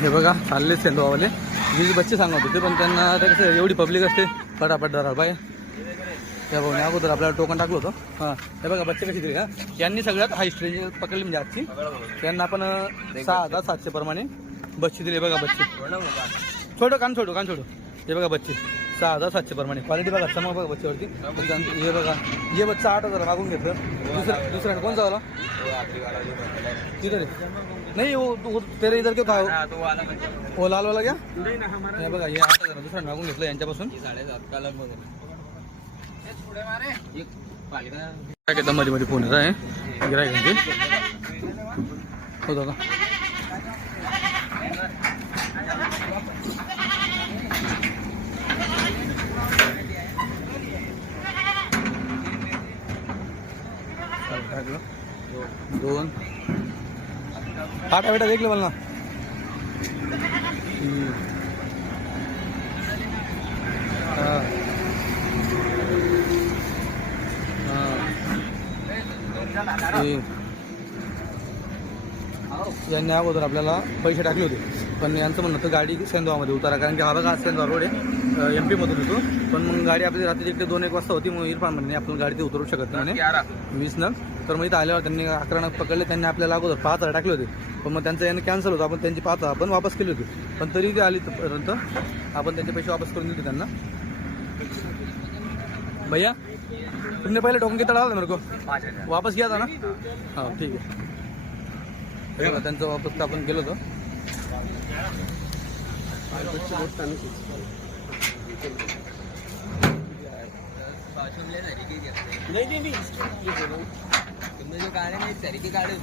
हे बघा चालले सेंदवाले 20 बच्चे सांगत होते, पण त्यांना आता कसं एवढी पब्लिक असते पटापट धरा बाय. त्या भाऊने अगोदर आपल्याला टोकन टाकलं होतं. हां हे बघा बच्चे कशी दिली का, यांनी सगळ्यात हाय स्ट्रेज पकडली म्हणजे आजची. त्यांना आपण 6,700 प्रमाणे बच्चे दिले. बघा बच्चे छोटं कान छोटू हे बघा बच्चे 6,700 प्रमाणे. क्वालिटी बघा चमक बघा बच्चेवरती. हे बघा हे बच्चा 8,000 मागून घेतलं. दुसऱ्या कोणचा वाला किधर नाही वो तेरे इधर क्यों था वो लाल वाला क्या. हे बघा हे 8,000 दुसऱ्या मागून घेतलं यांच्यापासून. 7,500 मध्ये मध्ये फोन येत आहे गिरायकांचे. होता का दोन फाटा बेटा देख लो बोलना. यांनी अगोदर आपल्याला पैसे टाकले होते, पण यांचं म्हणणं तर गाडी सेंदवामध्ये उतारा, कारण की हा बघा सेंदवा रोड आहे MP मधून येतो. पण मग गाडी आपली रात्री इकडे 2-1 वाजता होती, मग इरफान म्हणणे आपण गाडी ते उतरू शकत नाही 20 नग. तर मग इथं आल्यावर त्यांनी 11 नग पकडले. त्यांनी आपल्याला अगोदर 5,000 टाकले होते, पण मग त्यांचं यानं कॅन्सल होतं. आपण त्यांची 5,000 आपण वापस केली होती, पण तरी ते आली पर्यंत आपण त्यांचे पैसे वापस करून दिले त्यांना. भैया तुमने पहले टोकन कितना डाला था मेरे को, वापस किया था ना. हाँ ठीक है. त्यांचं वापस आपण केलं होतं. नहीं तुमने जो कहा है तरीके काढे